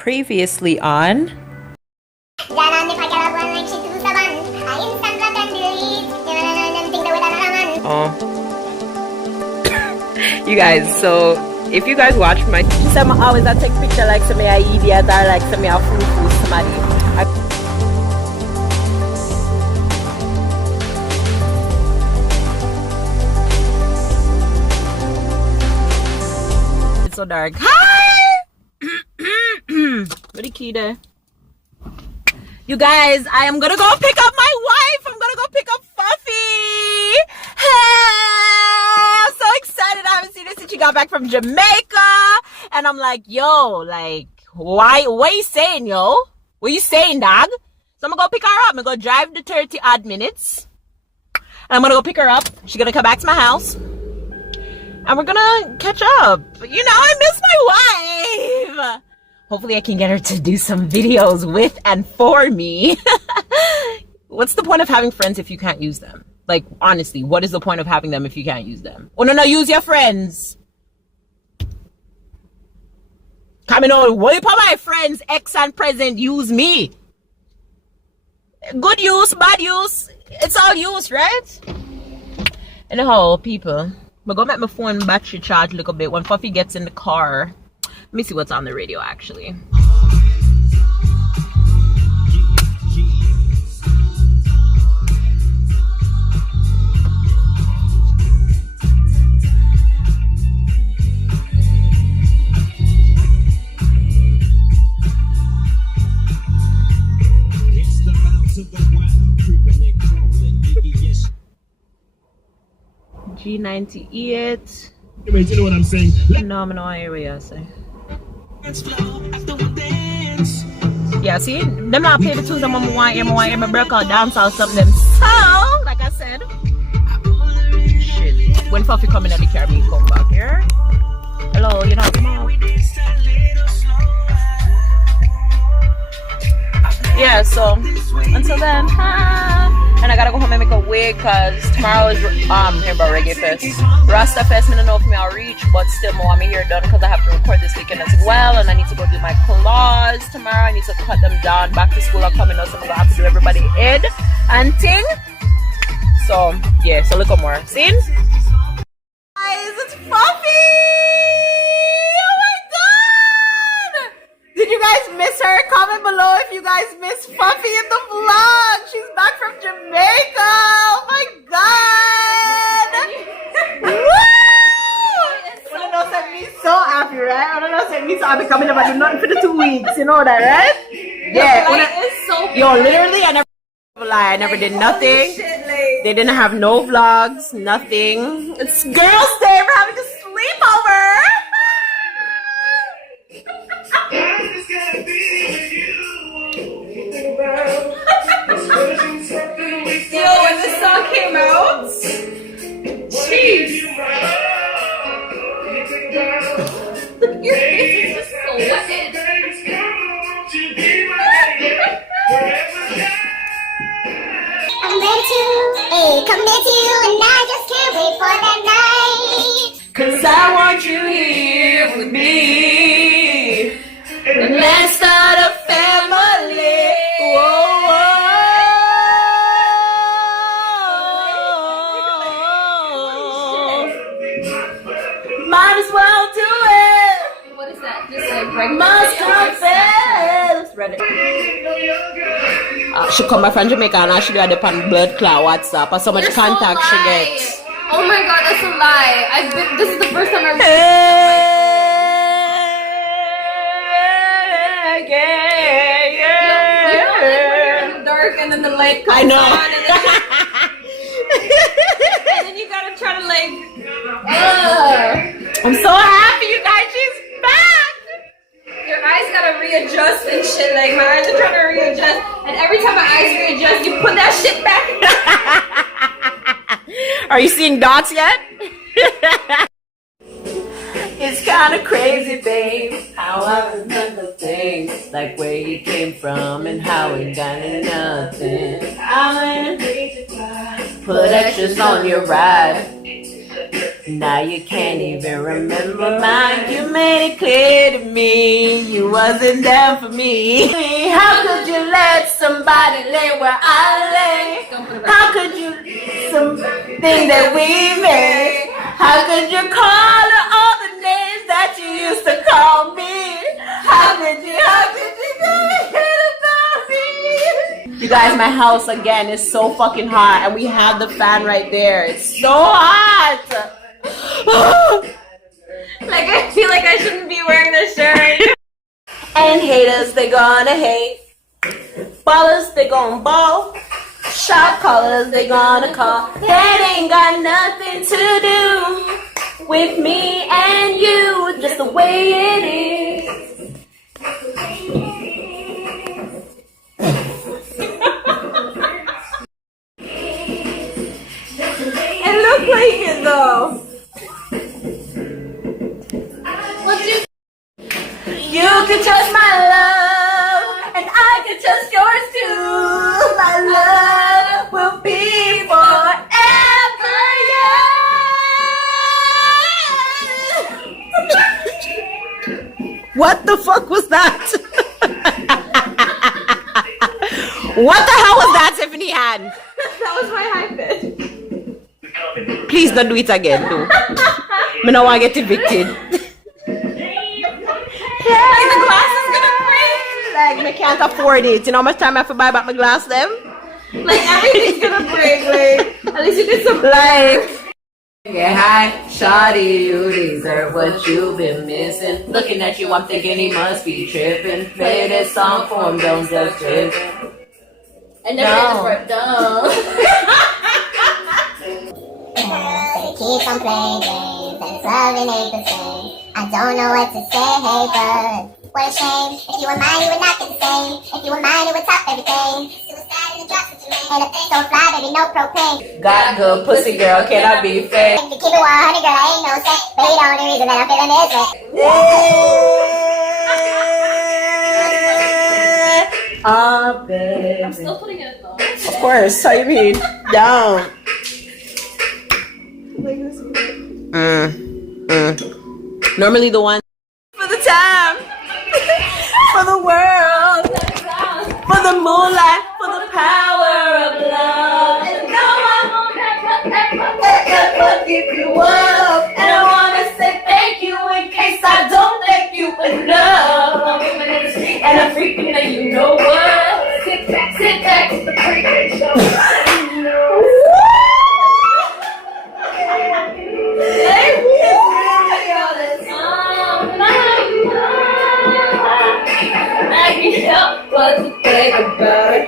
Previously on you guys, so if you guys watch my some always I take picture like some I idiot or like some I fool somebody. It's so dark. Hi! Where the key there? You guys, I am gonna go pick up my wife. I'm gonna go pick up Fuffy. Hey, I'm so excited. I haven't seen her since she got back from Jamaica. And I'm like, yo, like, why? What you saying, yo? What you saying, dog? So I'm gonna go pick her up. I'm gonna go drive the 30 odd minutes. And I'm gonna go pick her up. She's gonna come back to my house. And we're gonna catch up. You know, I miss my wife. Hopefully I can get her to do some videos with and for me. What's the point of having friends if you can't use them? Like, honestly, what is the point of having them if you can't use them? Oh, no, use your friends. Coming on, what if my friends, ex and present, use me? Good use, bad use, it's all use, right? Anyhow, people, I'm gonna make my phone battery charge a little bit. When Fuffy gets in the car, let me see what's on the radio actually. G98. Wait, you know what I'm saying? No, I'm not here. What you say? Yeah, see, them not play the tunes. I'm want my breakout dance or something. So, like I said, shit. When Fuffy come in at the car, me come back here. Hello, you know, come on. Yeah, so until then, and I gotta go home and make a wig because tomorrow is here about Reggae Fest. Rasta Fest, I don't know if I'll reach, but still I want me here done because I have to record this weekend as well, and I need to go do my claws tomorrow. I need to cut them down. Back to school are coming out, so I'm gonna have to do everybody head and ting. So yeah, so look at more. See? Guys, it's Fuffy! Oh my god! Did you guys miss her? Comment below if you guys miss Fuffy in the vlog. She's back from Jamaica. Oh my god! Woo! I know that me so happy, right? I know that me so happy coming up and do nothing for the 2 weeks. You know that, right? Yeah. It's so yo, literally, I never did nothing. They didn't have no vlogs, nothing. It's girls' day. We're having a sleepover. Yo, when this song came out, jeez. Your face is just so wet. Come back to you, and I just can't wait for that night. 'Cause I want you here with me. And let's start a family. Whoa, whoa. Might as well do it. What is that? Just like break Must confess. Ready? She come back from Jamaica and she do the pan blood clot WhatsApp and so much You're contact so she lie. gets. Oh my god, that's a lie. This is the first time I've yeah. in the dark and then the light comes I know. on and then you gotta try to like I'm so happy you guys, she's back. your eyes gotta readjust and shit. Like my eyes are trying to readjust, and every time my eyes readjust, you put that shit back. Are you seeing dots yet? It's kind of crazy, babe, how I remember things like where you came from and how we got into nothing. I'm in a put extras on your ride. Now you can't even remember mine. You made it clear to me you wasn't there for me. How could you let somebody lay where I lay? How could you, something that we made? How could you call her all the names that you used to call me? How could you about me? You guys, my house again is so fucking hot, and we have the fan right there. It's so hot. Like, I feel like I shouldn't be wearing this shirt. And haters, they gonna hate. Ballers, they gonna ball. Shot callers, they gonna call. That ain't got nothing to do with me and you, just the way it is. It looked like it though. You can trust my love, and I can trust yours too. My love will be forever yours. What the fuck was that? What the hell was that, Tiffany Han? That was my high pitch. Please don't do it again, too. Me no want to get evicted. Like the glass is gonna break. Like, me can't afford it. You know how much time I have to buy back my glass, them? Like everything's gonna break. Like at least you did some. Like, yeah, hi, shawty, you deserve what you've been missing. Looking at you, I'm thinking he must be tripping. Play this song for him, don't just trip. I never did this part. Duh. He keeps on playing games and his loving ain't the same. I don't know what to say, but what a shame. If you were mine, you would not be the same. If you were mine, it would top everything. Suicide in the drops that you made. And a thing so fly, baby, no propane. Got good pussy, girl, cannot be fake. To keep it 100, girl, I ain't no saint. Baby, the only reason that I'm feeling this way. Oh, baby. I'm still putting it though. Of course, how you mean? Down. Normally the one for the time, for the world, for the moonlight, for the power of love. And no, I won't ever give you up. And I wanna say thank you in case I don't thank you enough. And I'm freaking out, you know what? Sit back, to the freaking show. I can't help but to think about it.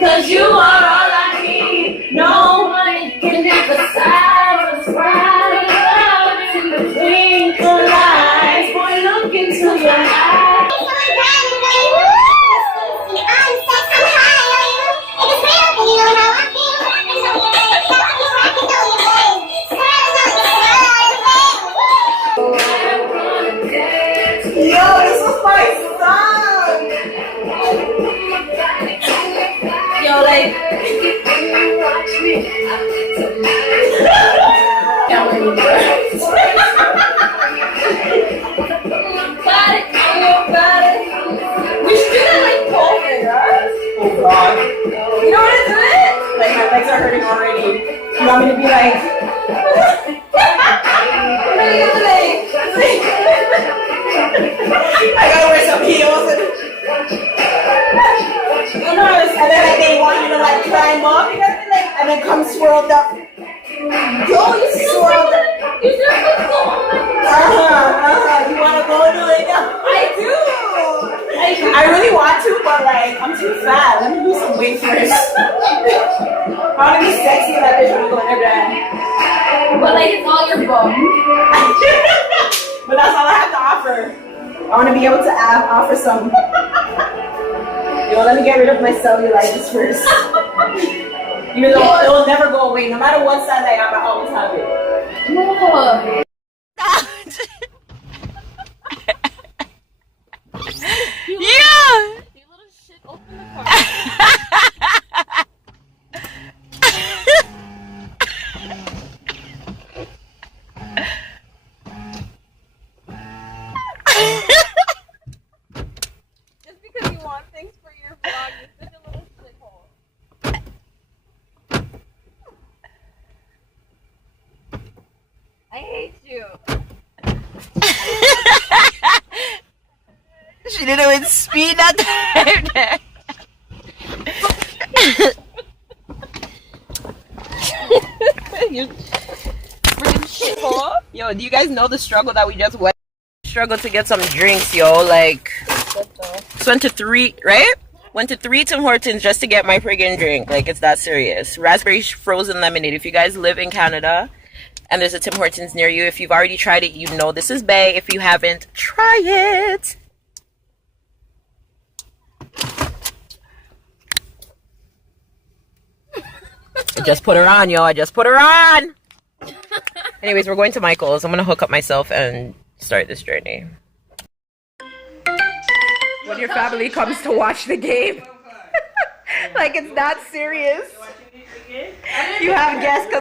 Cause you are all I need. No money can ever satisfy love in between the lines. Boy, look into your eyes. Yo, this was my song. Yo, like, can't wait to we should do that like pole thing, right? Oh god. You know what to do it? Like my legs are hurting already. You want me to be like I gotta wear some heels and and then like they want you to like climb up, you gotta be like, and then come swirled up. Yo, you swirled up. You still look so You wanna go do it now? I do. I really want to, but but like, I'm too fat. Let me lose some weight first. I want to be sexy like this when I go in there. But like, it's all your bum. But that's all I have to offer. I want to be able to offer some. Yo, let me get rid of my cellulitis first. Even though it will never go away. No matter what size I am, I always have it. No. Yeah! You little shit, open the car. Just because you want things for your vlog, you're such a little shithole. I hate you. She did it with speed that time. You freaking shithole. Yo, do you guys know the struggle that we just went? Struggle to get some drinks, yo. Like, just went to 3, right? Went to 3 Tim Hortons just to get my friggin' drink. Like, it's that serious. Raspberry frozen lemonade. If you guys live in Canada and there's a Tim Hortons near you, if you've already tried it, you know this is bae. If you haven't, try it. I just put her on, yo. I just put her on. Anyways, we're going to Michael's. I'm going to hook up myself and start this journey. When your family comes to watch the game. Like, it's not serious. You have guests.